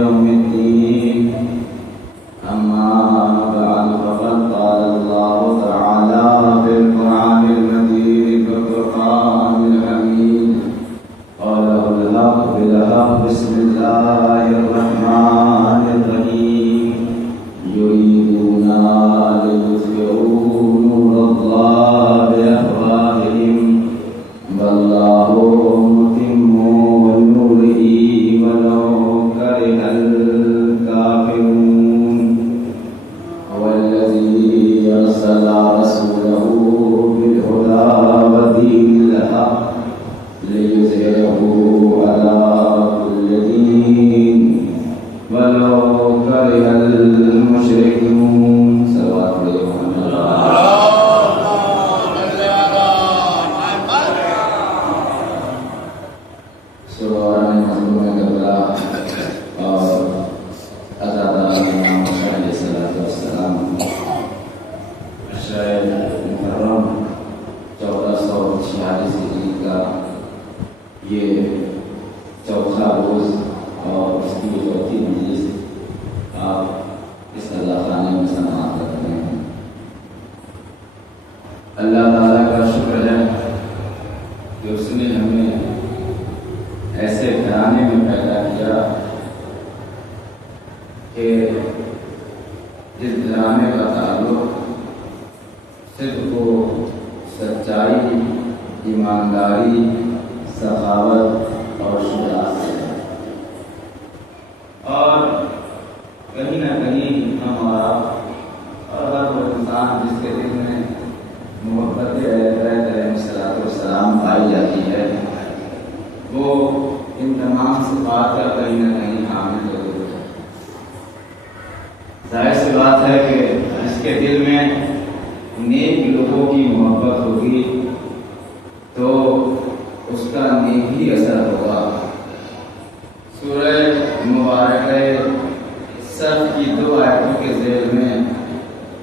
يوم کہ جس ڈرامے کا تعلق صرف وہ سچائی، ایمانداری، سخاوت اور شجاعت سے ہے، اور کہیں نہ کہیں ہمارا اور ہر وہ انسان جس کے دل میں محبت علیہ السلام پائی جاتی ہے، وہ ان تمام صفات کا کہیں نہ کہیں حامل ضرور ہے۔ ظاہر سی بات ہے کہ جس کے دل میں نیک لوگوں کی محبت ہوگی تو اس کا نیک ہی اثر ہوگا۔ سورہ مبارکہ صف کی 2 آیتوں کے ذیل میں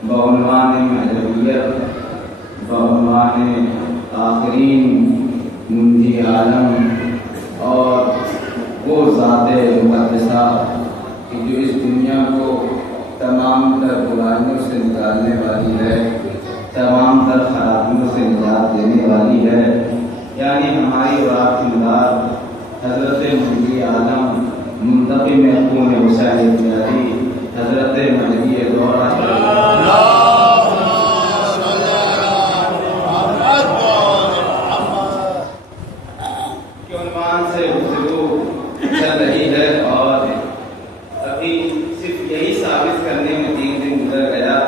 بعنوان محجوبیت، بعنوان آخرین منجی عالم اور وہ ذات مقدسہ کہ جو اس دنیا کو تمام تر برائیوں سے نکالنے والی ہے، تمام تر خرابیوں سے نجات دینے والی ہے، یعنی ہماری اور آپ کی مراد حضرت منجی عالم منتقم خون حسین ابن حضرت مہدی دور کے عنوان سے گفتگو چل رہی ہے، اور ابھی صرف یہی ثابت کرنے میں 3 دن گزر گیا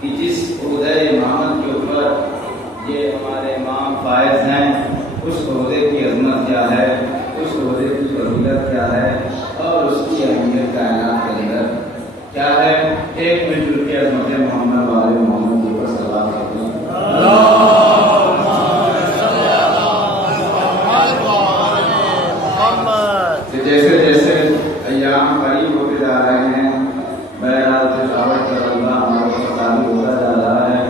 کہ جس عہدہ امامت کے اوپر یہ ہمارے امام فائز ہیں، اس عہدے کی عظمت کیا ہے، اس عہدے کی فضیلت کیا ہے، اور اس کی اہمیت کائنات کے اندر کیا ہے۔ ایک مل جل کے عظمت محمد والے محمد جی پر صلوات کرتے ہیں۔ جیسے جیسے ایام قریب ہوتے جا رہے ہیں، بہرحال تلاوت کا اللہ ہمارے کو تعلق ہوتا جا رہا ہے،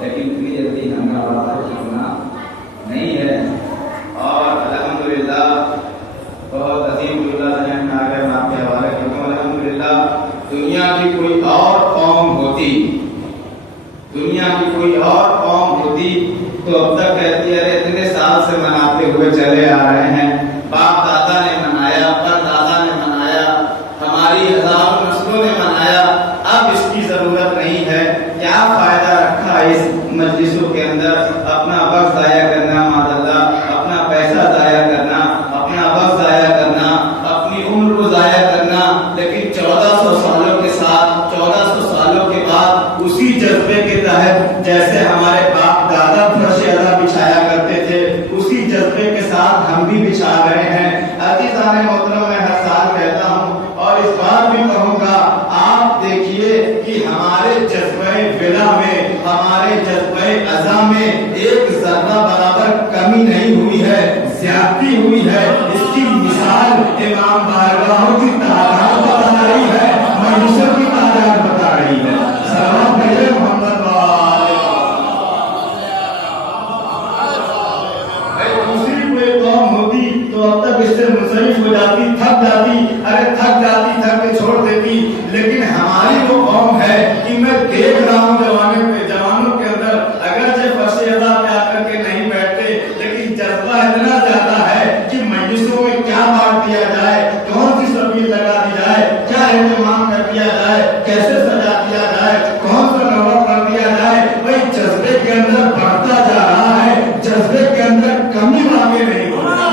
لیکن اتنی جلدی ہمارا وقت ٹھیکنا نہیں ہے، اور الحمدللہ بہت عظیم اللہ ذہن آ گیا۔ میں آپ کے حوالے کرتا ہوں، الحمدللہ دنیا کی کوئی اور قوم ہوتی، دنیا کی کوئی اور قوم ہوتی تو اب تک کہتی ہے اتنے سال سے مناتے ہوئے چلے آ رہے ہیں، باپ دادا نے منایا، پر دادا نے منایا، ہماری ہزاروں نسلوں نے منایا، اب اس کی ضرورت نہیں ہے، کیا فائدہ رکھا اس مجلسوں کے اندر اپنا وقت ضائع کرنا، معاذ اللہ اپنا پیسہ ضائع کرنا، اپنا وقت ضائع کرنا، اپنی عمر کو ضائع کرنا، لیکن 1400 سالوں کے ساتھ 1400 سالوں کے بعد اسی جذبے کے تحت جیسے ہمارے باپ دادا فرش ادا بچھایا کرتے تھے، اسی جذبے کے ساتھ ہم بھی بچھا رہے ہیں۔ عزیزان محترم، میں ہر سال کہتا ہوں اور اس بار بھی کہوں گا، آپ دیکھیے کہ ہمارے جذبہ ولا میں، ہمارے جذبہ عزا میں ایک ذرہ برابر کمی نہیں ہوئی ہے، زیادتی ہوئی ہے۔ اس کی مثال امام بارگاہوں کی تعداد بتا رہی ہے، مجلسوں کی تعداد بتا رہی ہے۔ سلام بھیجے محمد تو اب تک اس سے منصرف ہو جاتی، تھک جاتی، تھک کے چھوڑ دیتی، لیکن ہماری وہ قوم ہے کہ میں دیکھ رہا ہوں جوانوں کے اندر اگرچہ فرش ادا پہ آ کر کے نہیں بیٹھتے، لیکن جذبہ اتنا زیادہ ہے کہ مجلسوں میں کیا بانٹ دیا جائے، کون سی سبیل لگا دی جائے، کیا اہتمام کر دیا جائے، کیسے سجا دیا جائے، کون سا نواب کر دیا جائے، وہی جذبے کے اندر بڑھتا جا رہا ہے، جذبے کے اندر کمی واقع نہیں ہو رہی۔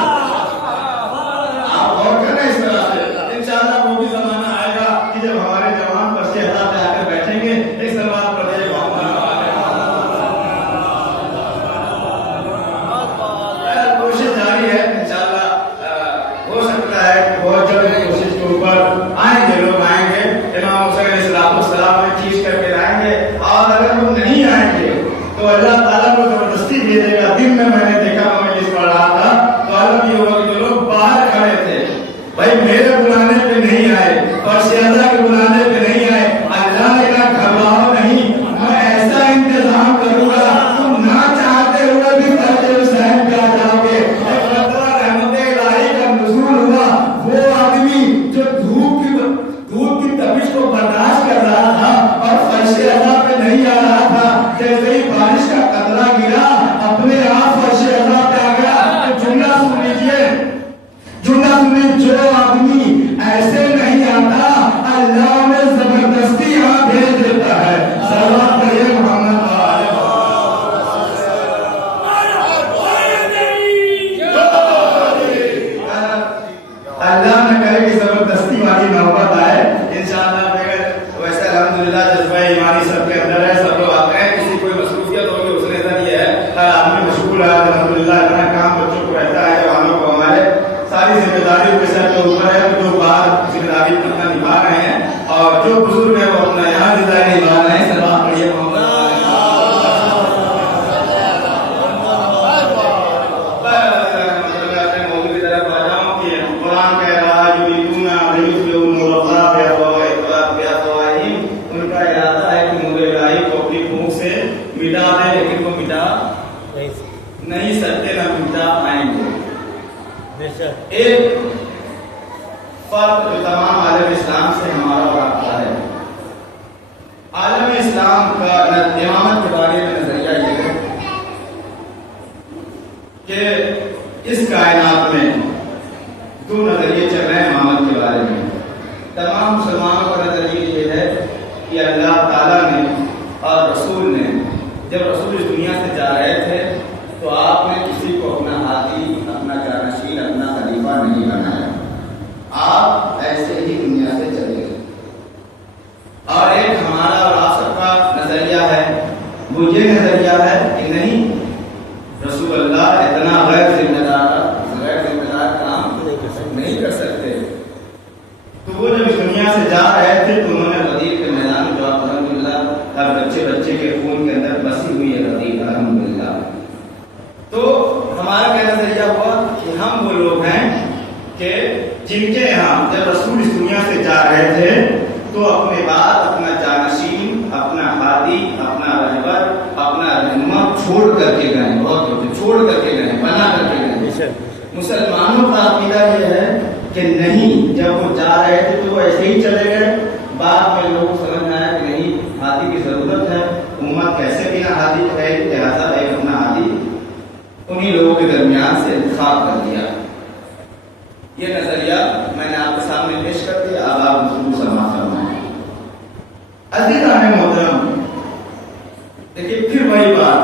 تو اللہ تعالیٰ کو زبردستی دے دے گا۔ دن میں نے دیکھا، میں جس پڑھ رہا تھا تو عالم یہ ہوا کہ جو لوگ باہر کھڑے تھے، بھائی میرے بلانے پہ نہیں آئے اور سیادہ کے بلانے پہ نہیں آئے، اللہ نے کہا گھبراؤ نہیں، میں ایسا انتظام کروں گا تم نہ چاہتے ہوئے بھی فرض حسین پہ آ جاؤ گے۔ ایک مرتبہ رحمت الہی کا نزول ہوا، وہ آدمی جو دھوپ کی تپش کو برداشت کر رہا تھا اور فرش ادا پہ نہیں آ رہا تھا، جیسے ہی بارش کا قطرہ گرا اپنے آپ فرش ادا پہ آ گیا۔ جملہ سن لیجیے، جو آدمی ایسے نہیں آتا، اللہ نے عالم اسلام سے ہمارا رابطہ ہے. عالم اسلام کا امامت کے بارے میں نظریہ یہ ہے کہ اس کائنات میں دو نظریے چل رہے ہیں امامت کے بارے میں. تمام مسلمانوں کا نظریہ یہ ہے کہ اللہ تعالیٰ نے اور رسول نے جب رسول اس دنیا سے جا رہے تھے تو آپ نے کسی کو اپنا ہادی، اپنا جانشین، اپنا خلیفہ نہیں بنایا. آپ ایسے ہی دنیا سے چلے گئے. اور ایک ہمارا اور آپ سب کا نظریہ ہے، وہ یہ نظریہ ہے کہ نہیں، رسول اللہ اتنا غیر ذمہ دار کام نہیں کر سکتے. تو وہ جب اس دنیا سے جا رہے تھے تو انہوں نے غدیر کے میدان میں، جو آپ الحمدللہ ہر بچے کے خون کے اندر بسی ہوئی ہے غدیر الحمدللہ. تو ہمارا کیا نظریہ ہوا کہ ہم وہ لوگ ہیں کہ جن کے یہاں جب رسول اس دنیا سے جا رہے تھے تو اپنے بعد اپنا جانشین، اپنا ہادی، اپنا رہبر، اپنا رہنما چھوڑ کر کے گئے. بہت لوگ چھوڑ کر کے گئے، بنا کر کے گئے. مسلمانوں کا عقیدہ یہ ہے کہ نہیں، جب وہ جا رہے تھے تو وہ ایسے ہی چلے گئے. بعد میں لوگ سمجھ میں آیا کہ نہیں، ہادی کی ضرورت ہے، امت کیسے بنا ہادی ہے، لہٰذا ایک اپنا ہادی انہی لوگوں کے درمیان سے انتخاب کر دیا. یہ نظریہ میں نے آپ کے سامنے پیش کر دیا. اب آپ اس کو سماعت فرمائیں. عزیزان محترم، دیکھیے پھر وہی بات،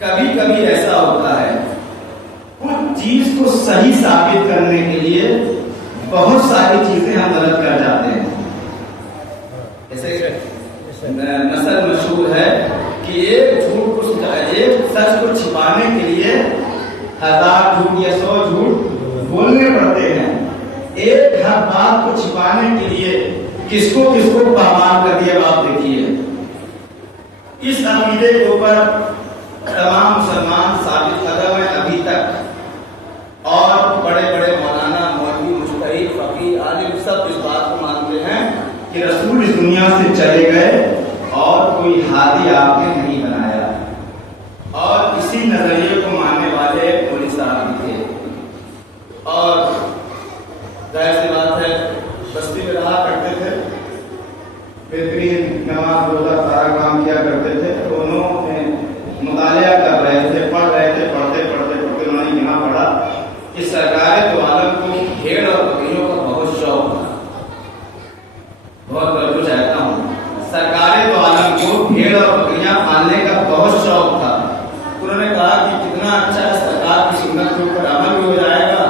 کبھی کبھی ایسا ہوتا ہے کچھ چیز کو صحیح ثابت کرنے کے لیے بہت ساری چیزیں ہم غلط کر جاتے ہیں. جیسے مثل مشہور ہے کہ ایک سچ کو چھپانے کے لیے 1000 جھوٹ یا 100 جھوٹ بولنے پڑتے ہیں. ایک ہر بات کو چھپانے کے لیے کس کو پامال کر دیا. آپ دیکھیے اس عقیدے کے اوپر تمام مسلمان ثابت قدم ہیں ابھی تک. اور بڑے بڑے مولانا، مولوی، مجتہد، فقیہ، عالم سب اس بات کو مانتے ہیں کہ رسول اس دنیا سے چلے گئے اور کوئی ہادی آپ نے نہیں بنایا. اور اسی نظریے کو ماننے والے مولوی صاحب بھی تھے. اور ظاہر سی بات ہے بستی میں رہا کرتے تھے، بہترین نماز روزہ سارا کام کیا کرتے تھے. تو انہوں نے مطالعہ کر رہے تھے، پڑھ رہے تھے، پڑھتے انہوں نے یہاں پڑھا کہ سرکار دو عالم کو بھیڑ اور بکریوں کا بہت شوق تھا. بہت توجہ چاہتا ہوں، سرکار دو عالم کو بھیڑ اور بکریاں پالنے کا بہت شوق تھا. انہوں نے کہا کہ کتنا اچھا ہے، سرکار کی سنت کے اوپر عمل بھی ہو جائے گا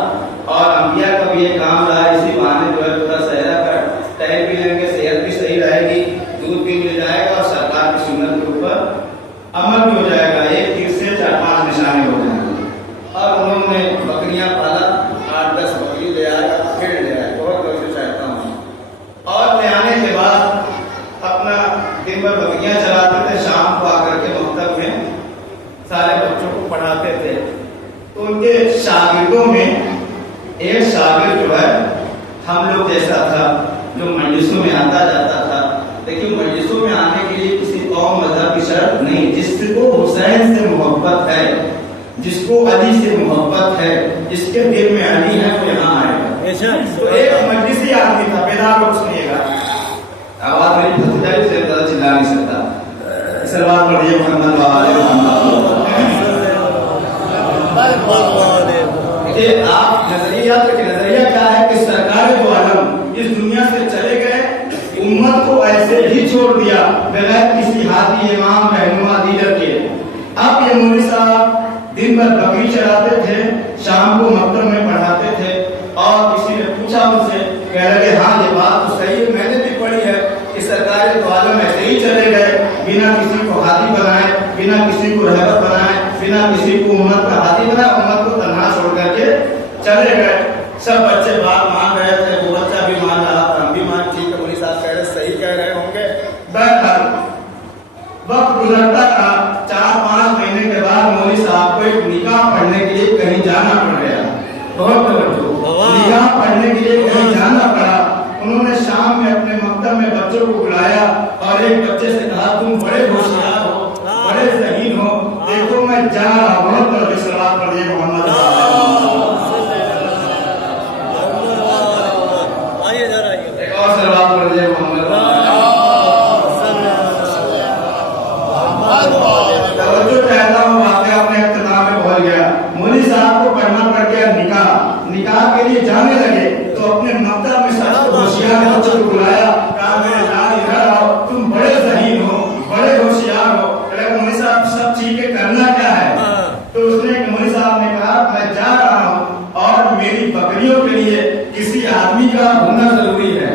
اور انبیاء کا بھی یہ کام رہا ہے. اسی بہانے جو ہے تھوڑا سہرا کر ٹہل بھی لیں گے، صحت بھی صحیح رہے گی، دودھ بھی مل جائے گا اور سرکار کی سنت کے اوپر عمل بھی ہو جائے گا. ایک تیر سے 4-5 نشانے ہو جائیں گے. اور انہوں نے بکریاں پالا، 8-10 بکری لے آیا، پھر لے آئے. بہت توجہ چاہتا ہوں. اور لے آنے کے بعد اپنا دن بھر بکریاں چلاتے تھے. شام کو آ کر کے مکتب میں سارے بچوں کو پڑھاتے تھے. تو ان کے شاگردوں میں ایک شاگرد جو ہے ہم لوگ جیسا تھا، جو مجلسوں میں آتا جاتا تھا. لیکن مجلسوں میں آنے کے لیے کسی قوم مذہب کی شرط نہیں. جس کو حسین سے محبت ہے، جس کو علی سے محبت ہے، جس کے دل میں علی ہے، وہ یہاں آئے گا. تو ایک مجلسی آدمی تھا، بیدار لوگ سنیے گا، آواز میری پھنس جائے، اسے زیادہ چلا نہیں سکتا. سلوات پڑھیے محمد وعلى محمد. آپ نظریہ کیا ہے کہ سرکار دو عالم اس دنیا سے چلے گئے، امت کو ایسے ہی چھوڑ دیا بغیر کسی ہادی، امام، رہنما، لیڈر کے. اب یہ مولوی صاحب دن بھر بکری چلاتے تھے، شام کو مکتب میں پڑھاتے تھے. اور کسی نے پوچھا ان سے، کہہ لگے ہاں یہ بات تو صحیح ہے، میں نے بھی پڑھی ہے کہ سرکار دو عالم ایسے ہی چلے گئے، بنا کسی کو ہادی بنائے، بنا کسی کو رہبر بنائے، بنا کسی کو امت کا ہادی بنائے، امت کو تنہا چھوڑ کر کے چلے گئے. سب بچے بات مان رہے تھے، وہ بچہ بھی مان رہا تھا، ہم بھی مان. ٹھیک ہے، مولوی صاحب کہہ رہے صحیح کہہ رہے ہوں گے. بہرحال وقت گزرتا رہا. 4-5 مہینے کے بعد مولوی صاحب کو ایک نکاح پڑھنے کے لیے کہیں جانا پڑ گیا. بہت توجہ، نکاح پڑھنے کے لیے کہیں جانا پڑا. انہوں نے شام میں اپنے مکتب میں بچوں کو بلایا اور ایک بچے سے کہا تم بڑے ہوشیار ہو، بڑے ذہین ہو، دیکھو میں جا رہا ہوں. تو سلام پڑھیے محمد. ہوشیار بچوں کو بلایا، کہا میرے جان ادھر آؤ، تم بڑے ذہین ہو، بڑے ہوشیار ہو، مولوی صاحب سب چیزیں کرنا کیا ہے؟ تو اس نے مولوی صاحب نے کہا میں جا رہا ہوں اور میری بکریوں کے لیے کسی آدمی کا ہونا ضروری ہے.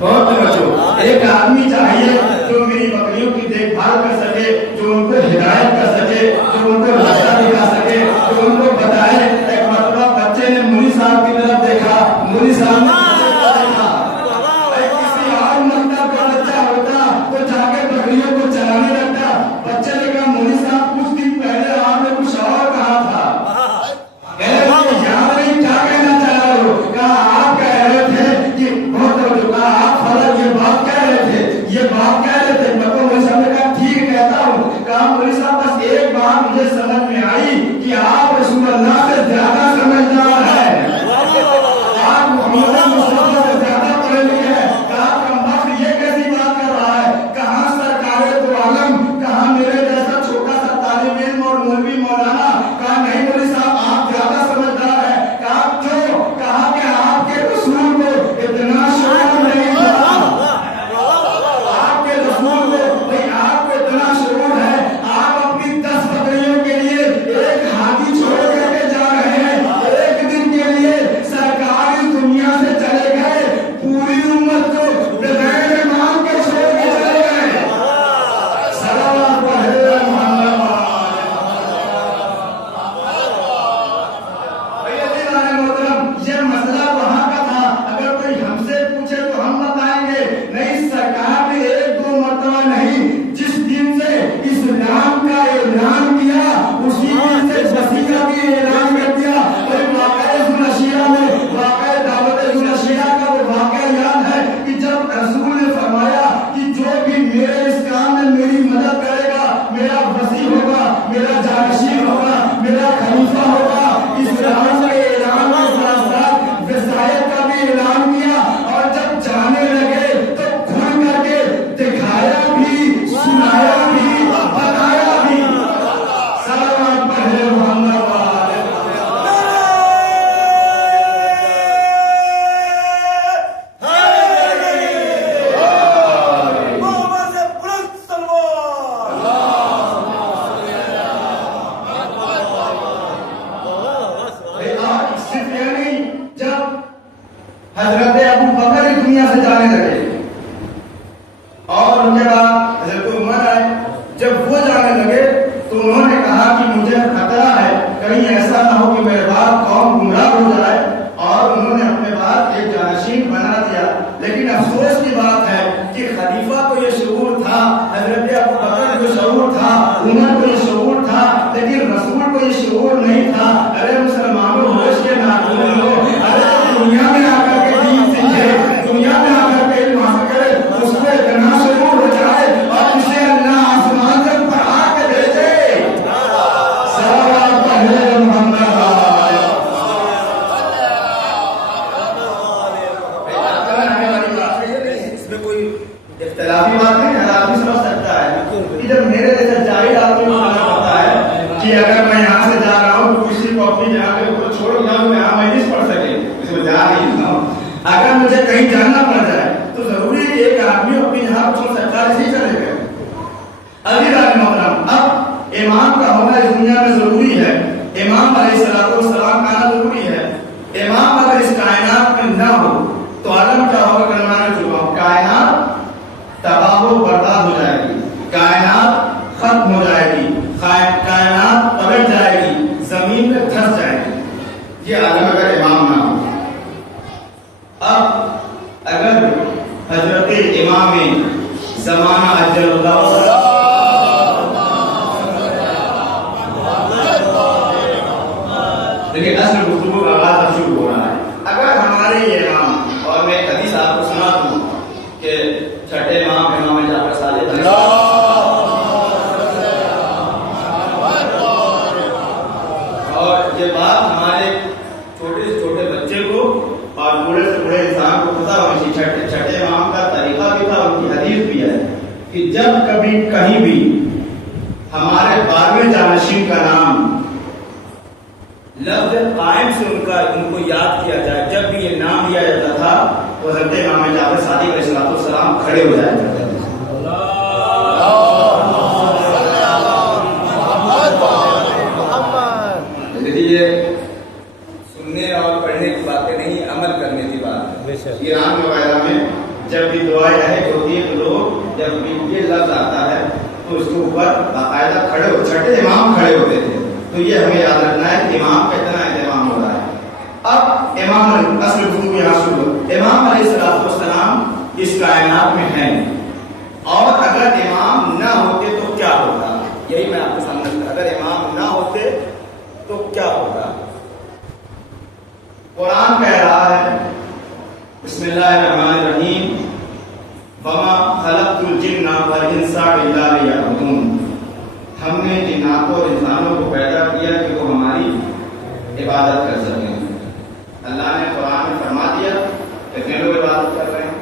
بہت توجہ، ایک آدمی چاہیے جو میری بکریوں کی دیکھ بھال کر سکے، جو ان کو ہدایت کر سکے، جو ان کو راستہ دکھا سکے، جو ان کو بتائے. ایک مرتبہ بچے نے مولوی صاحب کی طرف دیکھا، مولوی صاحب نے کسی اور مکتب کا بچہ ہوتا تو جا کے بکریوں کو چلانے لگتا. بچے نے کہا مولوی صاحب کچھ دن پہلے آپ نے کچھ اور کہا تھا. یاد نہیں کیا کہنا چاہ رہے ہو؟ کہا آپ کہہ رہے تھے کہ بہت کہا آپ فلاں یہ بات کہہ رہے تھے، یہ بات کہہ رہے تھے. میں تو مولوی صاحب نے کہا ٹھیک کہتا ہوں. کہا مولوی صاحب بس ایک بات مجھے سمجھ میں آئی کہ آپ رسول اللہ سے زیادہ سمجھدار ہیں، آپ محمد مصطفیٰ سے زیادہ پڑھے لکھے ہیں. کہا کم وقت یہ کیسی بات کر رہا ہے؟ کہاں سرکار دو عالم، کہاں میرے جیسا چھوٹا سا طالب علم اور مولوی مولانا. کہا نہیں مولوی صاحب آپ زیادہ سمجھدار ہیں. کہا کیوں؟ کہا کہ آپ کے رسول کو اتنا شعور نہیں تھا، آپ کے رسول کو بھائی آپ کو اتنا شعور ہے. آپ اپنی 10 بکریوں کے لیے ایک ہاتھی چھوڑ کر کے جا رہے ہیں. ایک دن کے لیے سرکار اس دنیا سے چلے گئے، پوری امت کو بغیر امام کے چھوڑ کے چلے گئے. صلوات پڑھے محمد. یہ مسئلہ وہاں کا تھا. اگر کوئی ہم سے پوچھے تو ہم بتائیں گے نہیں، سرکار نے ایک دو مرتبہ نہیں، جس دن سے اسلام کا اعلان کیا اسی دن سے مسیح کا بھی اعلان کر دیا. اور واقعہ ذوالشیرہ میں، واقعہ دعوت ذوالشیرہ کا وہ واقعہ یاد ہے کہ جب رسول نے فرمایا کہ جو بھی میرے اس کام میں میری مدد کرے گا میرا وسیع ہوگا، میرا جانشین ہوگا، میرا خلیفہ ہوگا. اسلام کے اعلان کے ساتھ ساتھ وصایت کا بھی اعلان کیا. اور جب جانے لگے تو کھل کر کے دکھایا بھی، سنایا بھی، بتایا بھی. صلوات پڑھے محمد. صرف یہ نہیں، جب حضرت ابو بکر اس دنیا سے جانے لگے اور ان کے بعد حضرت عمر آئے، جب وہ جانے لگے تو انہوں نے کہا کہ مجھے خطرہ ہے کہیں ایسا نہ ہو کہ میرے بعد قوم گمراہ ہو جائے. اور انہوں نے اپنے بعد ایک جانشین بنا دیا. لیکن افسوس کی بات ہے کہ خلیفہ کو یہ شعور تھا، حضرت ابو بکر کو شعور تھا، عمر کو یہ شعور تھا، لیکن رسول کو یہ شعور نہیں تھا. ارے مسلمانوں ہوش کے ناخن ہو، ارے دنیا میں آ کر کے دین سیکھے، دنیا میں آ کر کے علم حاصل کرے، اس کو اتنا شعور ہو جائے اور اسے اللہ آسمان سے پڑھا کے بھیجے. صلوات پڑھے محمد. اس میں کوئی اختلافی بات نہیں ہے، آدمی سمجھ سکتا ہے کہ جب میرے جیسا جاہل آدمی کو معلوم ہوتا ہے کہ اگر میں یہاں سے جا رہا ہوں تو کسی کو اپنی جگہ پہ چھوڑ جاؤں میں یہاں مجلس پڑھ سکے، اس میں جا نہیں ہوں. اگر مجھے کہیں جانا پڑ جائے تو ضروری ایک آدمی اپنی جگہ چھوڑ سکتا ہے، اسی چلے گئے. عزیز محترم، اب امام کا ہونا اس دنیا میں ضروری ہے. امام علیہ السلام کا آنا ضروری ہے. امام اگر اس کائنات میں نہ ہو تو عالم کیا ہوگا؟ کرمانا چکا ہو، کائنات تباہ و برباد ہو جائے گی، کائنات ختم ہو جائے گی، کائنات پلٹ جائے گی، زمین میں دھس جائے گی. یہ عالم اگر امام نہ ہو. اب اگر حضرت امام زمانہ اجل اللہ لیکن اصل گفتگو کا آغاز شروع ہو رہا ہے. اگر ہمارے یہ امام، اور میں ایک حدیث آپ کو سنا دوں کہ چھٹے امام امام جعفر صادق اور یہ بات ہمارے چھوٹے سے چھوٹے بچے کو اور بوڑھے سے بوڑھے انسان کو پتا ہونی چاہیے. چھٹے امام کا طریقہ بھی تھا، ان کی حدیث بھی ہے کہ جب کبھی کہیں بھی ہمارے 12ویں جانشین کا نام لفظ قائم سے ان کو یاد کیا جائے، جب بھی یہ نام لیا جاتا تھا تو حضرت امام جعفر صادق علیہ السلام کھڑے ہو جایا کرتے تھے. یہ سننے اور پڑھنے کی باتیں نہیں، عمل کرنے کی بات ہے. ایران وغیرہ میں جب بھی دعائیں رہے ہوتی ہے تو لوگ جب بھی یہ لفظ آتا ہے تو اس کے اوپر باقاعدہ کھڑے ہو، چھٹے امام کھڑے ہوتے تھے. تو یہ ہمیں یاد رکھنا ہے کہ امام کا اتنا اہتمام ہو رہا ہے. اب امام اصل گفتگو یہاں شروع. امام علیہ السلام اس کائنات میں ہیں، اور اگر امام نہ ہوتے تو کیا ہوتا؟ یہی میں آپ کو سمجھتا. اگر امام نہ ہوتے تو کیا ہوتا؟ قرآن کہہ رہا ہے بسم اللہ الرحمن الرحیم وما خلقت الجن والانس الا لیعبدون. ہم نے جنات اور انسانوں کو پیدا کیا کہ وہ ہماری عبادت کر سکیں. اللہ نے قرآن میں فرما دیا کتنے لوگ عبادت کر رہے ہیں.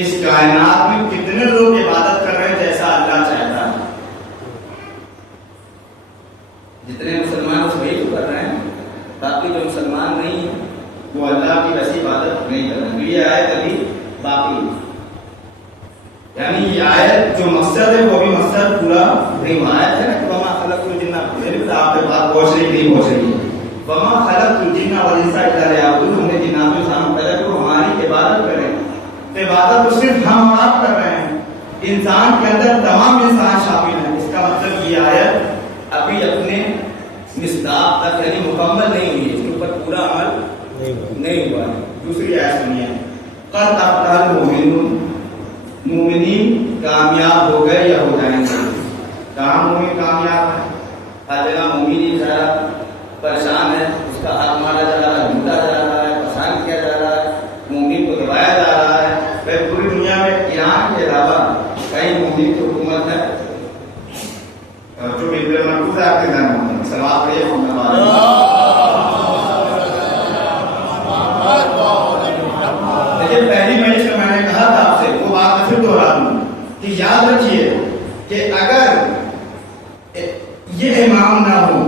اس کائنات میں کتنے لوگ عبادت کر رہے ہیں جیسا اللہ چاہتا ہے. جتنے مسلمان اس وہی تو کر رہے ہیں، باقی جو مسلمان نہیں ہیں وہ اللہ کی ویسی عبادت نہیں کر رہے ہیں. یہ آیت ابھی باقی، یعنی یہ آیت جو مقصد ہے وہ بھی مقصد پورا نہیں ہوا. آیت ہے نا کہ وما خلقت الجن، میری تو آپ کے بات پہنچ رہی نہیں پہنچ رہی ہے. وما خلقت الجن والانس الا لیعبدون. ہم نے جنات و انسان پیدا کیا وہ ہماری عبادت کریں. عبادت تو صرف ہم آپ کر رہے ہیں، انسان کے اندر تمام انسان شامل ہیں. اس کا مطلب یہ آیت ابھی اپنے مصداق تک یعنی مکمل نہیں ہوئی ہے، اس کے اوپر پورا عمل نہیں ہوا ہے. دوسری آیت سنیے قد افلح المؤمنون. مومنین کامیاب ہو گئے یا ہو جائیں گے؟ کہاں مومن کامیاب ہے؟ ہر جگہ مومن ذرا پریشان ہے، اس کا حق مارا جا رہا ہے، لوٹا جا رہا ہے، پریشان کیا جا رہا ہے، مومن کو دبایا جا رہا ہے. پوری دنیا میں ایران کے علاوہ کئی مومن کی حکومت ہے جو بالکل مرکوز ہے آپ کے ذہن میں. سوال پڑھیے لیکن پہلی مجلس میں نے کہا تھا آپ سے وہ بات میں پھر دوہرا دوں کہ یاد رکھیے کہ اگر یہ امام نہ ہو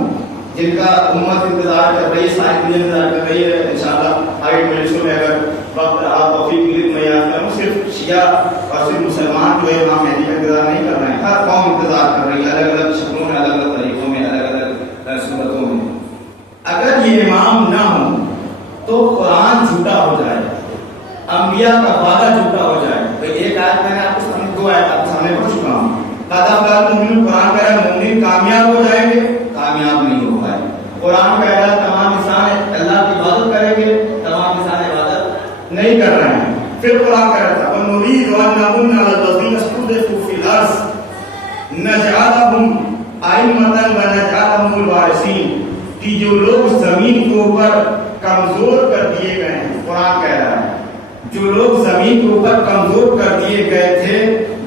جن کا امت انتظار کر رہی ہے، ساری دنیا انتظار کر رہی ہے، انشاءاللہ آگے مجلسوں میں اگر وقت رہا توفیق ملی میں یاد کروں صرف شیعہ اور صرف مسلمان جو ہے امام مہدی کا انتظار نہیں کر رہے ہیں، ہر قوم انتظار کر رہی ہے، الگ الگ شکلوں میں، الگ الگ طریقوں میں، الگ الگ صورتوں میں. اگر یہ امام نہ ہو تو قرآن جھوٹا ہو جائے، انبیاء کا وعدہ جھوٹا ہو جائے. تو ایک آیت میں نے آپ کو سامنے، دو آیت آپ کے سامنے پڑھ چکا ہوں. قد افلح المؤمنون قرآن کہہ رہا ہے مومن کامیاب ہو جائیں گے، کامیاب نہیں ہو پائے. قرآن کہہ رہا ہے تمام انسان اللہ کی عبادت کریں گے، تمام انسان عبادت نہیں کر رہے ہیں. پھر قرآن کہہ رہا تھا وَنُرِيدُ أَن نَّمُنَّ عَلَى الَّذِينَ اسْتُضْعِفُوا فِي الْأَرْضِ نَجْعَلَهُمْ أَئِمَّةً وَنَجْعَلَهُمُ الْوَارِثِينَ. کہ جو لوگ زمین کے اوپر کمزور کر دیے گئے ہیں، قرآن کہہ رہا ہے جو لوگ زمین کے اوپر کمزور کر دیے گئے تھے،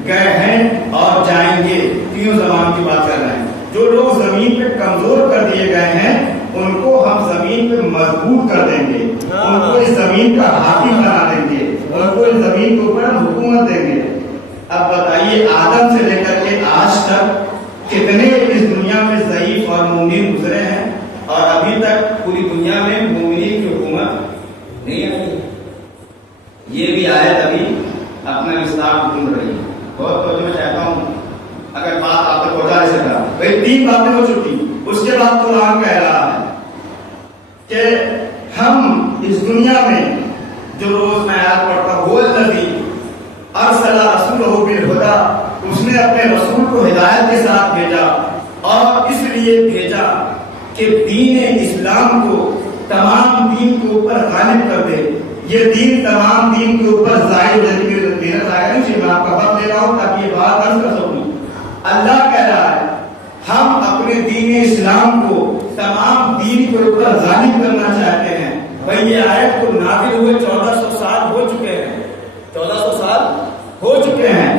گئے ہیں اور جائیں گے. تینوں زمان کی بات کر رہے ہیں. جو لوگ زمین پہ کمزور کر دیے گئے ہیں ان کو ہم زمین پہ مضبوط کر دیں گے، ان کو اس زمین کا حاکم بنا دیں گے، ان کو اس زمین کے اوپر ہم حکومت دیں گے. اب بتائیے آدم سے لے کر کے آج تک کتنے اس دنیا میں ضعیف اور مومن گزرے ہیں اور ابھی تک پوری دنیا میں مومنین کی حکومت نہیں آئی. یہ بھی آیت ابھی اپنا مصداق ڈھونڈ رہی ہے. بہت تو میں چاہتا ہوں اگر بات آپ تک پہنچا نہیں سکا بھائی، تین باتیں ہو چکی. اس کے بعد قرآن کہہ رہا ہے کہ ہم اس دنیا میں جو روز میں آیات پڑھتا ہوں وہ الذی ارسل رسولہ بالہدی، اس نے اپنے رسول کو ہدایت کے ساتھ بھیجا اور اس لیے بھیجا کہ دین اسلام کو تمام دین کے اوپر غالب کر دے. یہ دین تمام دین کے اوپر ظاہر میں آپ کا وقت دے رہا ہوں تاکہ یہ بات عرض کر سکوں. اللہ کہہ رہا ہے ہم اپنے دین اسلام کو تمام دین کے اوپر غالب کرنا چاہتے ہیں. بھائی یہ آیت کو نازل ہوئے 1400 سال ہو چکے ہیں، 1400 سال ہو چکے ہیں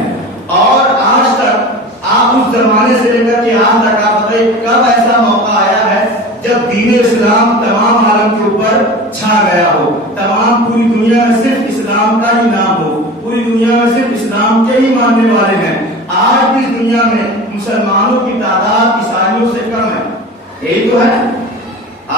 اور آج تک آپ اس زمانے سے لے کر کے آج تک آپ بتائیے کب ایسا موقع آیا ہے جب دین اسلام تمام عالم کے اوپر چھا گیا ہو، تمام پوری دنیا میں صرف اسلام کا ہی نام ہو، پوری دنیا میں صرف اسلام کے ہی ماننے والے ہیں. آج بھی دنیا میں مسلمانوں کی تعداد عیسائیوں سے کم ہے. یہی تو ہے.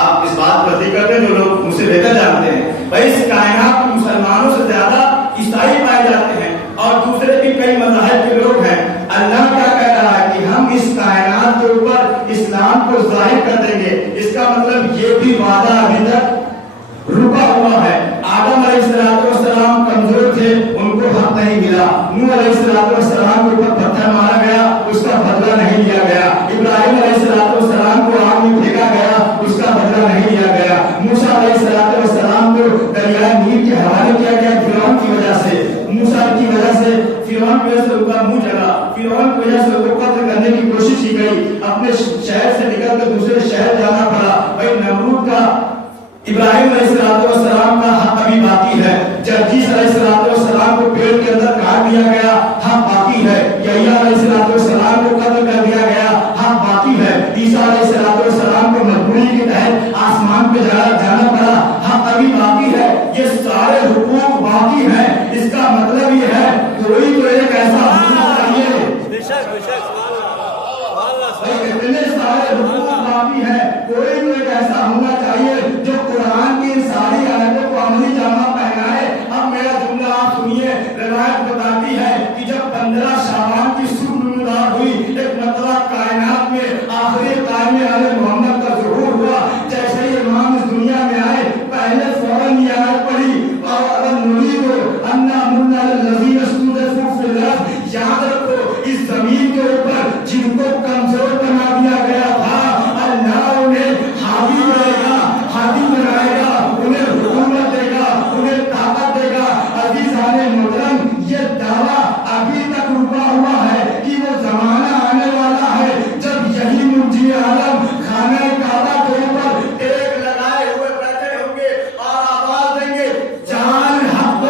آپ اس بات پر ذکر کرتے ہیں جو لوگ مجھ سے بہتر جانتے ہیں بھائی اس کائنات میں مسلمانوں سے زیادہ عیسائی پائے جاتے ہیں اور دوسرے بھی کئی مذاہب کے لوگ ہیں. اللہ کیا کہہ رہا ہے کہ ہم اس کائنات کے اوپر اسلام کو ظاہر کر دیں گے. اس کا مطلب یہ بھی وعدہ ابھی تک رکا ہوا ہے. آدم علیہ السلام کمزور تھے, ان کو حق نہیں ملا. نوح علیہ السلام کے اوپر پتھر مارا گیا, اس کا بدلہ نہیں لیا گیا. ابراہیم علیہ السلام کو آگ میں پھینکا گیا, اس کا بدلہ نہیں لیا گیا. موسیٰ علیہ السلام کو دریائے نیل کے حوالے کیا گیا فرعون کی وجہ سے. موسیٰ کی وجہ سے فرعون کی وجہ سے ان کا منہ جلا, فرعون کی وجہ سے ان کو قتل کرنے کی کوشش کی گئی. اپنے شہر سے نکل کر دوسرے شہر جانا پڑا. بھائی نمرود کا ابراہیم علیہ السلام کا حق ابھی باقی ہے. جرجیس علیہ السلام کو پیڑ کے اندر کاٹ دیا گیا, حق باقی ہے. یحییٰ علیہ السلام کو قتل کر دیا گیا, حق باقی ہے. عیسیٰ علیہ السلام کو مجبوری کے تحت آسمان پہ جانا پڑا, حق ابھی باقی ہے. یہ سارے حقوق باقی ہیں. اس کا مطلب یہ ہے کوئی تو ایک ایسا ہونا چاہیے, اتنے سارے حقوق باقی ہیں, کوئی تو ایک ایسا ہونا چاہیے جو قرآن کی ساری آیتوں کو عملی جامہ پہنائے. اب میرا جملہ آپ سنیے. روایت بتاتی ہے کہ جب 15 شعبان کی صبح نمودار ہوئی, ایک مرتبہ کائنات میں آخری قائم علیہ محمد کا ظہور ہوا. جیسے ہی امام اس دنیا میں آئے, پہلے فوراً یہ آیت پڑھی, یاد رکھو اس زمین کے اوپر جن کو کمزور بنا دیا گیا تھا, اللہ انہیں حاوی بنائے گا, ہادی بنائے گا, انہیں حکومت دے گا, انہیں طاقت دے گا. عزیزان محترم, یہ دعویٰ ابھی تک رکا ہوا ہے کہ وہ زمانہ آنے والا ہے جب یہی منجی عالم خانہ کعبہ کے اوپر ایک لگائے ہوئے بیٹھے ہوں گے اور آواز دیں گے, جان حق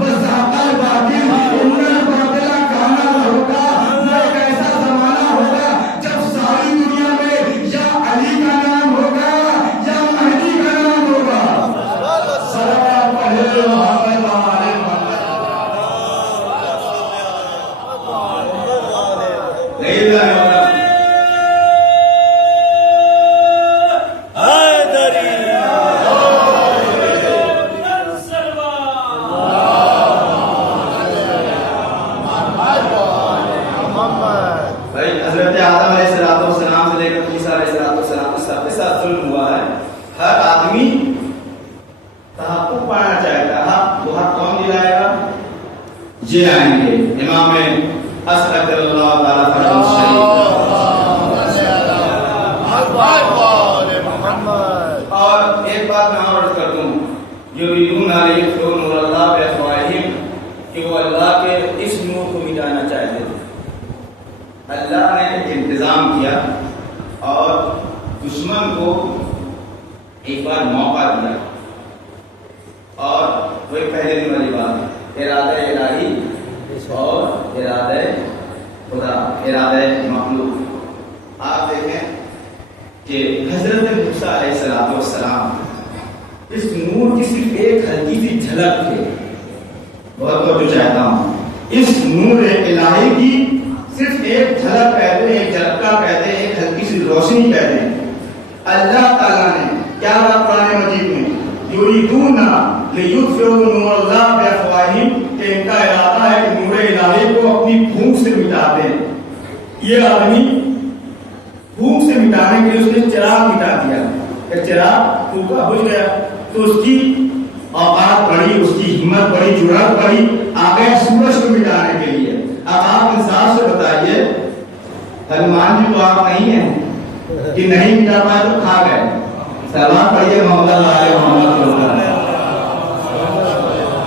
بذاکر باطل ان الباطل کانا ہوگا. وہ ایک ایسا زمانہ ہوگا جب ساری دنیا میں یا علی کا نام ہوگا یا مہدی کا نام ہوگا. صلوات علیہ محمد وعلى محمد. حضرت آدم علیہ السلام سے لے کر عیسیٰ علیہ السلام سب کے ساتھ ظلم ہوا ہے. ہر آدمی تحقق پانا چاہتا ہے. وہ حق کون دلائے گا؟ یہ آئیں گے امام استغفر اللہ تعالیٰ فرماتے ہیں. اور ایک بات میں عرض کر دوں, یریدون ان یطفئوا نور اللہ بافواہہم, کہ وہ اللہ کے اس نور کو مٹانا چاہتے تھے. اللہ نے انتظام کیا اور دشمن کو ایک بار موقع دیا, اور وہ پہلے دن والی بات ہے, ارادہ الہی اور ارادہ خدا, ارادہ مخلوق. آپ دیکھیں کہ حضرت موسیٰ علیہ السلام اس نور کی صرف ایک ہلکی سی جھلک تھے. بہت بہت چاہتا ہوں, اس نور الہی کی صرف ایک جھلک کہتے ہیں, ایک جھلکا کہتے ہیں, ایک ہلکی سی روشنی کہتے ہیں. اللہ تعالیٰ نے کیا بات قرآن مجید میں, یریدون لیطفئوا نور اللہ بافواہہم, کہ ان کا ارادہ ہے کہ نور الہی کو اپنی پھونک سے مٹا دیں. یہ آدمی پھونک سے مٹانے کے لیے اس نے چراغ مٹا دیا. کہ چراغ پھونکا بجھ گیا تو اس کی اوقات بڑی, اس کی ہمت بڑی, جرأت بڑی, آ گیا سورج کو مٹانے کے لیے. اب آپ انصاف سے بتائیے, ہنومان جی تو آپ نہیں ہیں کہ نہیں مٹا پائے تو کھا گئے. سلام پڑھیے محمد علیہ محمد.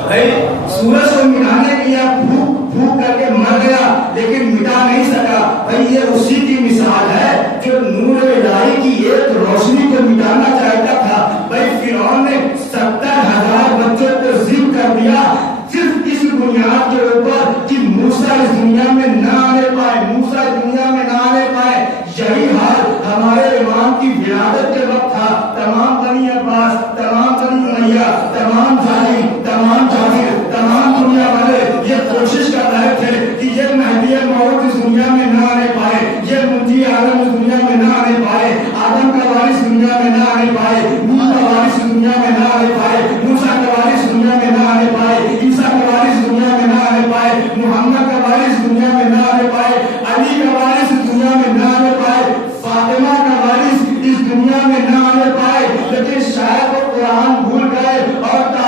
بھائی سورج کو مٹانے کے لیے پھونک پھونک کر کے مر گیا لیکن مٹا نہیں سکا. بھائی یہ اسی کی مثال ہے جو نور الہی کی ایک روشنی کو مٹانا چاہتا تھا. بھائی فرعون نے 70,000 بچوں کو ذبح کر دیا صرف اس بنیاد کے اوپر کہ موسیٰ اس دنیا میں نہ آنے پائے, موسیٰ اس دنیا میں نہ آنے پائے. یہی حال ہمارے امام کی ولادت کے وقت تھا. تمام بنی عباس, تمام بنی امیہ, تمام ظالم, تمام جاہل, تمام دنیا والے یہ کوشش کر رہے تھے کہ یہ مہدی موعود اس دنیا میں نہ آنے پائے, یہ منجی عالم اس دنیا میں نہ آنے پائے, آدم کا وارث دنیا میں نہ آنے پائے, نوح کا وارث دنیا میں نہ آنے پائے, موسیٰ کا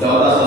1400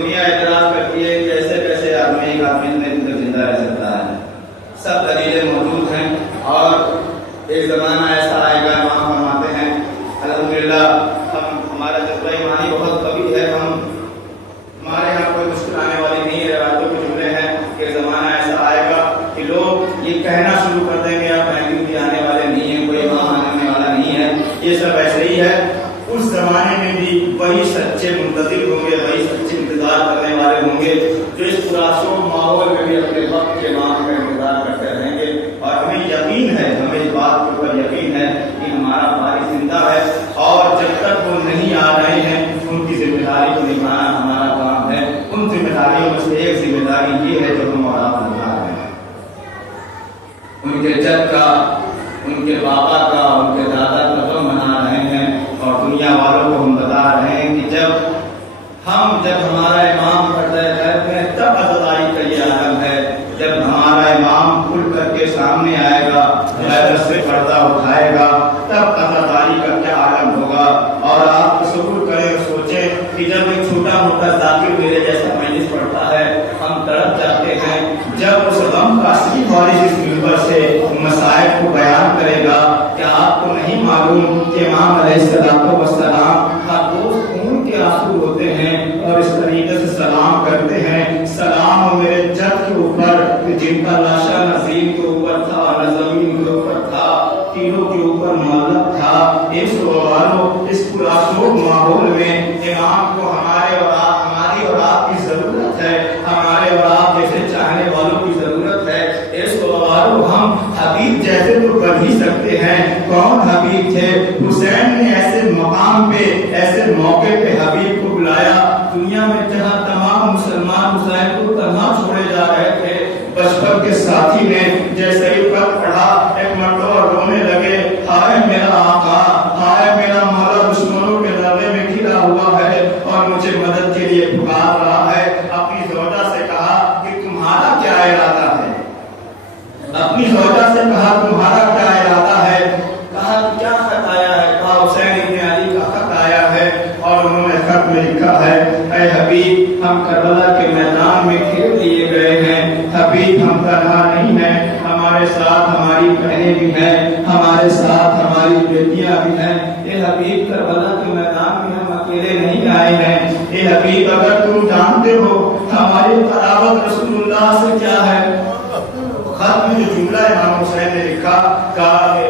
دنیا اعتراض کرتی ہے کہ ایسے کیسے آدمی ایک آدمی اتنے دن تک زندہ رہ سکتا ہے. سب دلیلیں موجود ہیں اور ایک زمانہ ایسا آئے گا. امام فرماتے ہیں الحمدللہ ہمارا جذبہ ایمانی بہت قوی ہے. ہمارے یہاں کوئی مشکل آنے والی نہیں ہے. روایتوں کے جملے ہیں کہ زمانہ ایسا آئے گا کہ لوگ یہ کہنا شروع کر دیں گے آپ مہدی آنے والے نہیں ہیں, کوئی امام آنے والا نہیں ہے. یہ سب ایسے ہی ہے. اس زمانے میں بھی وہی سچے منتظر ہوں گے, وہی سچے انتظار کرنے والے ہوں گے جو اس پراسو ماحول میں بھی اپنے وقت کے امام کا انتظار کرتے رہیں گے. اور ہمیں یقین ہے, ہمیں اس بات کے اوپر یقین ہے کہ ہمارا بھائی زندہ ہے اور جب تک وہ نہیں آ رہے ہیں ان کی ذمہ داری کو نبھانا ہمارا کام ہے. ان ذمہ داریوں میں سے ایک ذمہ داری یہ ہے جو ہم اور آپ نبھا رہے ہیں. ان کے جد کا, ان کے بابا کا, ان کے دادا کا غم منا رہے ہیں اور دنیا والوں کو ہم بتا رہے ہیں کہ جب ہمارا امام پردہ غیب میں تب عزاداری کا یہ عالم ہے. جب ہمارا امام کھل کر کے سامنے آئے گا, غیبت سے پردہ اٹھائے گا, تب عزاداری کا کیا عالم ہوگا. اور آپ تصور کریں اور سوچیں کہ جب ایک چھوٹا موٹا ذاکر میرے جیسا مجلس پڑھتا ہے ہم تڑپ جاتے ہیں. جب اس غم کا اصلی وارث اس منبر سے مسائل کو بیان کرے گا, کیا آپ کو نہیں معلوم کہ امام علیہ السلام ہر روز خون کے آنسو ہوتے ہیں اور اس طریقے سے سلام کرتے ہیں, سلام میرے جد کے اوپر جن کا لاشا نہ زمین کے اوپر تھا نہ زمین کے اوپر تھا, تینوں کے اوپر معلق تھا. اس پراسوب ماحول میں امام کو ہماری اور آپ کی ضرورت ہے, ہمارے اور آپ جیسے چاہنے والوں کی ضرورت ہے. اس کو ہم حبیب جیسے تو کر ہی سکتے ہیں. کون حبیب تھے؟ حسین نے ایسے مقام پہ, ایسے موقع پہ حبیب کو بلایا دنیا میں جہاں تمام مسلمان حسین کو تنہا چھوڑے جا رہے تھے. بچپن کے ساتھی نے جیسے ہی پر پڑھا ایک مرتبہ رونے لگے, ہائے میرا آقا, ہائے میرا مولا دشمنوں کے دعوے میں گھرا ہوا ہے اور مجھے مدد کے لیے پکار رہا ہے. اپنی زوجہ سے کہا کہ تمہارا کیا ارادہ ہے, اپنی زوجہ سے کہا تمہارا کیا ارادہ ہے. کہا کیا خط آیا ہے؟ کہا حسین ابن علی کا خط آیا ہے اور انہوں نے خط میں لکھا ہے اے حبیب ہم کربلا کے میدان میں گھیر لیے گئے ہیں. حبیب ہم تنہا نہیں ہیں, ہمارے ساتھ ہماری بہنیں بھی ہیں, ہمارے ساتھ ہماری بیٹیاں بھی ہیں. اے حبیب کربلا کے میدان میں ہم اکیلے نہیں آئے ہیں. اے حبیب اگر تم جانتے ہو ہماری قرابت رسول اللہ سے کیا ہے. خط میں جو جملہ امام حسین نے لکھا, کہا کہ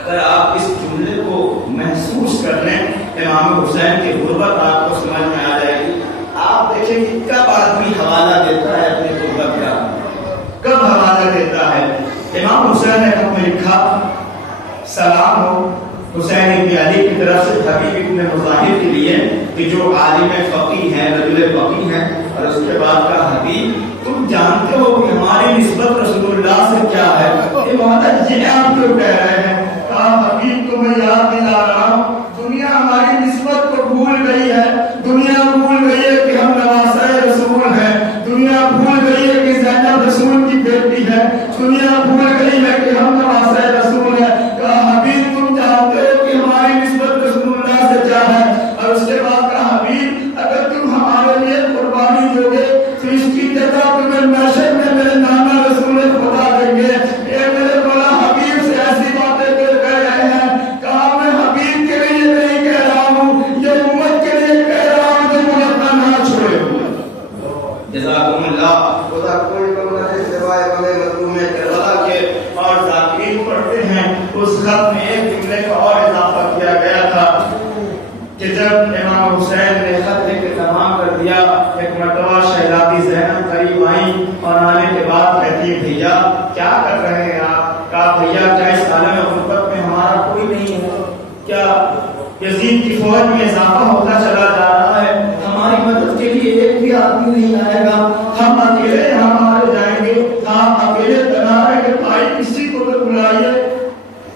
اگر آپ اس جملے کو محسوس کر لیں امام حسین کی غربت آپ کو سمجھ میں آ جائے گی. آپ دیکھیں کہ کب آدمی حوالہ دیتا ہے اپنی غربت کا, کب حوالہ دیتا ہے. امام حسین نے خط میں لکھا سلام ہو حسین ابن علی کی طرف سے حبیب ابن مظاہر کے لیے کہ جو عالم فقیہ ہیں, رجل فقیہ ہیں. اور اس کے بعد کا حبیب تم جانتے ہو کہ ہماری نسبت رسول اللہ سے کیا ہے. یہ بات یہ آپ کیوں کہہ رہے ہیں. کہا حبیب تمہیں یاد دلا رہا ہوں دنیا ہماری نسبت کو بھول گئی ہے. دنیا بھول گئی ہے کہ ہم نواسہ رسول ہیں. دنیا بھول گئی ہے کہ زینب رسول کی بیٹی ہے. دنیا بھول گئی ہے کہ ہم نواسہ رسول ہیں. کہا حبیب تم جانتے ہو کہ ہماری نسبت رسول اللہ سے کیا ہے. اور اس کے بعد کہا حبیب اگر تم ہمارے لیے قربانی دو گے تو اس کی جگہ تمہیں محشر میں میرے نانا رسول خدا دیں گے. اے میرے مولا حبیب سے ایسی باتیں کہہ رہے ہیں. کہا میں حبیب کے لیے نہیں کہہ رہا ہوں, یہ امت کے لیے کہہ رہا ہوں کہ مجھے اپنا نہ چھوڑے. جزاکم اللہ. خدا کوئی بندہ ہے سوائے بندے مظلوم کربلا کے. اور ذاکرین پڑھتے ہیں اس خط میں ایک جملے کا اور اضافہ کیا گیا تھا کہ جب امام حسین نے خط لکھ کے تمام کر دیا, ایک مرتبہ شہزادی زینب قریب آئیں اور آنے کے بعد کہتی ہے بھیا کیا کر رہے ہیں آپ. کہا بھیا کیا اس عالم غربت میں ہمارا کوئی نہیں ہے کیا. یزید کی فوج میں اضافہ ہوتا چلا جا رہا ہے, ہماری مدد کے لیے ایک بھی آدمی نہیں آئے گا, ہم اکیلے یہاں مارے جائیں گے, ہم اکیلے تنہا رہیں گے, بھائی کسی کو تو بلائیے.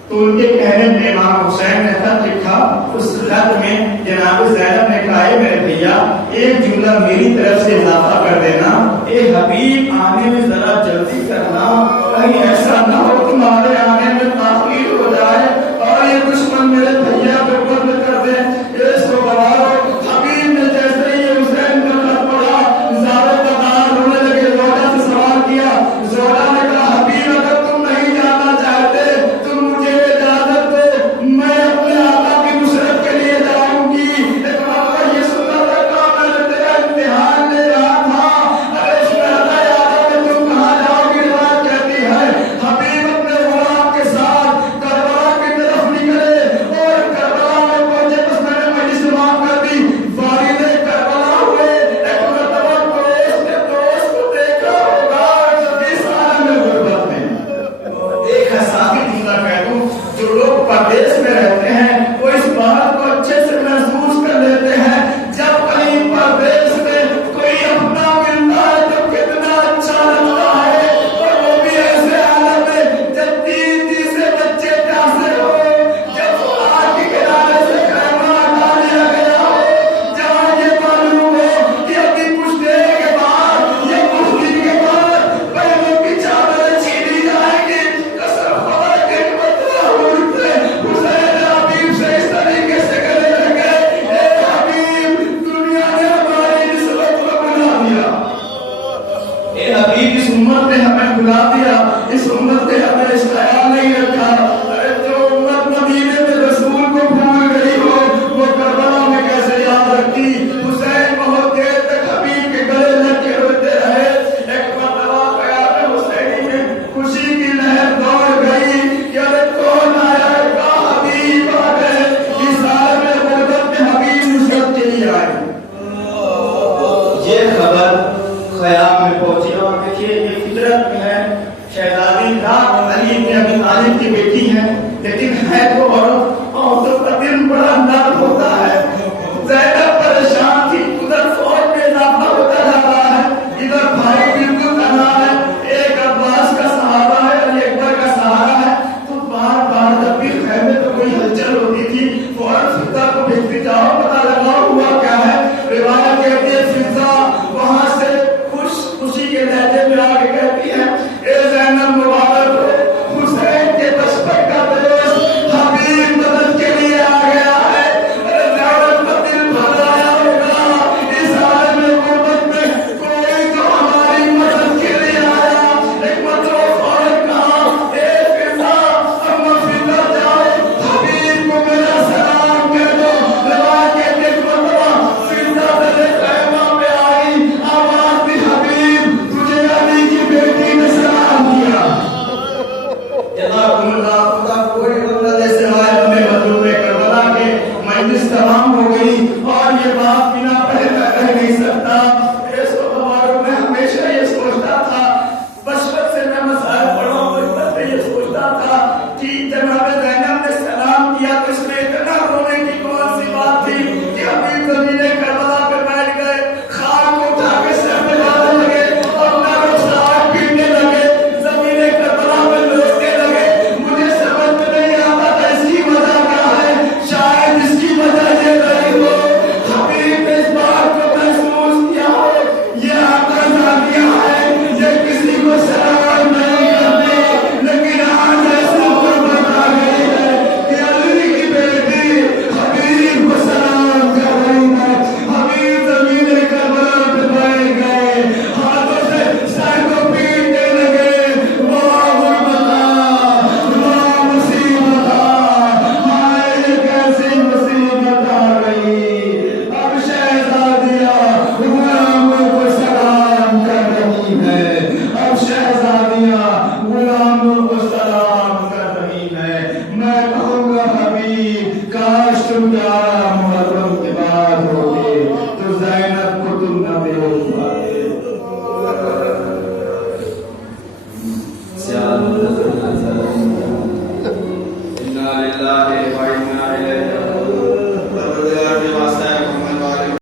تو ان کے کہنے پہ امام حسین نے خط لکھا. اس خط میں جناب زینب نے کہا ہے میرے بھیا ایک جملہ میری طرف سے اضافہ کر دینا, اے حبیب آنے میں ذرا جلدی کرنا, کہیں ایسا نہ ہو تمہارے آنے میں